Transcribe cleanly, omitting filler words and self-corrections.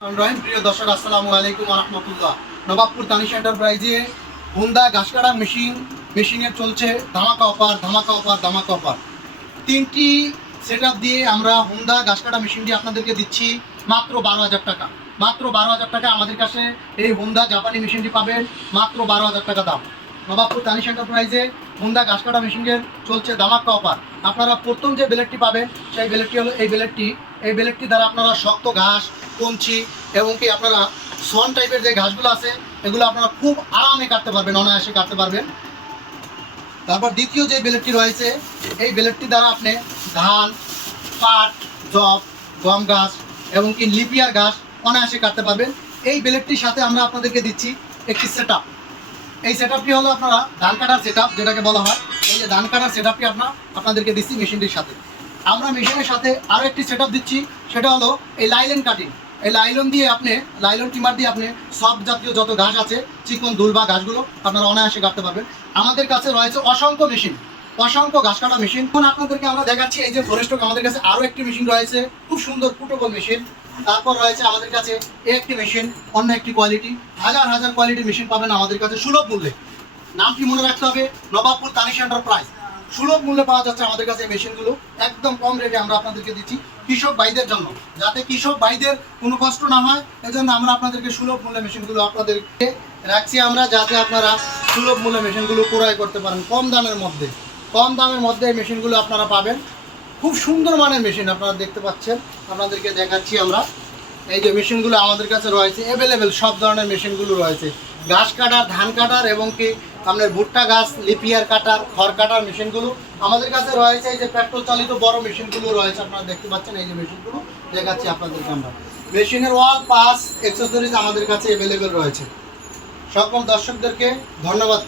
প্রিয় দর্শক আসসালামু আলাইকুম ওয়া রাহমাতুল্লাহ। নবাবপুর তানিশ এন্টারপ্রাইজে হুন্ডা ঘাস কাটা মেশিনে চলছে ধামাকা অফার। তিনটি সেটআপ দিয়ে আমরা হুন্ডা ঘাস কাটা মেশিনটি আপনাদেরকে দিচ্ছি মাত্র 12,000 টাকা। মাত্র 12,000 টাকা আমাদের কাছে এই হুন্ডা জাপানি মেশিনটি পাবেন মাত্র 12,000 টাকা দাম। নবাবপুর তানিশ এন্টারপ্রাইজে হুন্ডা ঘাস কাটা মেশিনের চলছে ধামাকা অফার। আপনারা প্রথম যে ব্লেডটি পাবেন সেই ব্লেডটি হলো এই ব্লেডটি দ্বারা আপনারা শক্ত ঘাস, কঞ্চি এবং কি আপনারা সন টাইপের যে ঘাসগুলো আছে এগুলো আপনারা খুব আরামে কাটতে পারবেন, অনায়াসে কাটতে পারবেন। তারপর দ্বিতীয় যে ব্লেডটি রয়েছে এই ব্লেডটি দ্বারা আপনি ধান, পাট, জব, গম ঘাস এবং কি লিপিয়ার ঘাস অনায়াসে কাটতে পারবেন। এই ব্লেডটির সাথে আমরা আপনাদেরকে দিচ্ছি একটি সেটআপ। এই সেটআপটি হলো আপনারা ধান কাটার সেটআপ যেটাকে বলা হয়। এই যে ধান কাটার সেটআপটি আপনাদেরকে দিচ্ছি মেশিনটির সাথে। আমরা মেশিনের সাথে আরও একটি সেটআপ দিচ্ছি, সেটা হলো এই লাইলেন কাটিং। এই লাইলন টিমার দিয়ে আপনি সব জাতীয় যত ঘাস আছে, চিকন দুলবা ঘাসগুলো আপনারা অনায়াসে কাটতে পারবেন। আমাদের কাছে রয়েছে অসংখ্য ঘাস কাটা মেশিন। এখন আপনাদেরকে আমরা দেখাচ্ছি এই যে ফরেস্টক, আমাদের কাছে আরও একটি মেশিন রয়েছে, খুব সুন্দর পুটেবল মেশিন। তারপর রয়েছে আমাদের কাছে একটি মেশিন, অন্য একটি কোয়ালিটি, হাজার কোয়ালিটির মেশিন পাবেন আমাদের কাছে সুলভ মূল্যে। নামটি মনে রাখতে হবে, নবাবপুর তানিশ এন্টারপ্রাইজ। সুলভ মূল্যে পাওয়া যাচ্ছে আমাদের কাছে এই মেশিনগুলো, একদম কম রেটে আমরা আপনাদেরকে দিচ্ছি কৃষক ভাইদের জন্য, যাতে কৃষক ভাইদের কোনো কষ্ট না হয়। এজন্য আমরা আপনাদেরকে সুলভ মূল্যে মেশিনগুলো আপনাদেরকে রাখছি আমরা, যাতে আপনারা সুলভ মূল্যে মেশিনগুলো ক্রয় করতে পারেন কম দামের মধ্যে এই মেশিনগুলো আপনারা পাবেন। খুব সুন্দর মানের মেশিন আপনারা দেখতে পাচ্ছেন, আপনাদেরকে দেখাচ্ছি আমরা। এই যে মেশিনগুলো আমাদের কাছে রয়েছে অ্যাভেলেবেল, সব ধরনের মেশিনগুলো রয়েছে, ঘাস কাটার, ধান কাটার এবং কি আপনার ভুট্টা গাছ, লিপিয়ার কাটার, খড় কাটার মেশিনগুলো আমাদের কাছে রয়েছে। এই যে পেট্রোল চালিত বড় মেশিনগুলো রয়েছে, আপনারা দেখতে পাচ্ছেন। এই যে মেশিনগুলো দেখাচ্ছি আপনাদেরকে আমরা। মেশিনের ওয়াল পাস অ্যাক্সেসরিজ আমাদের কাছে অ্যাভেলেবেল রয়েছে। সকল দর্শকদেরকে ধন্যবাদ।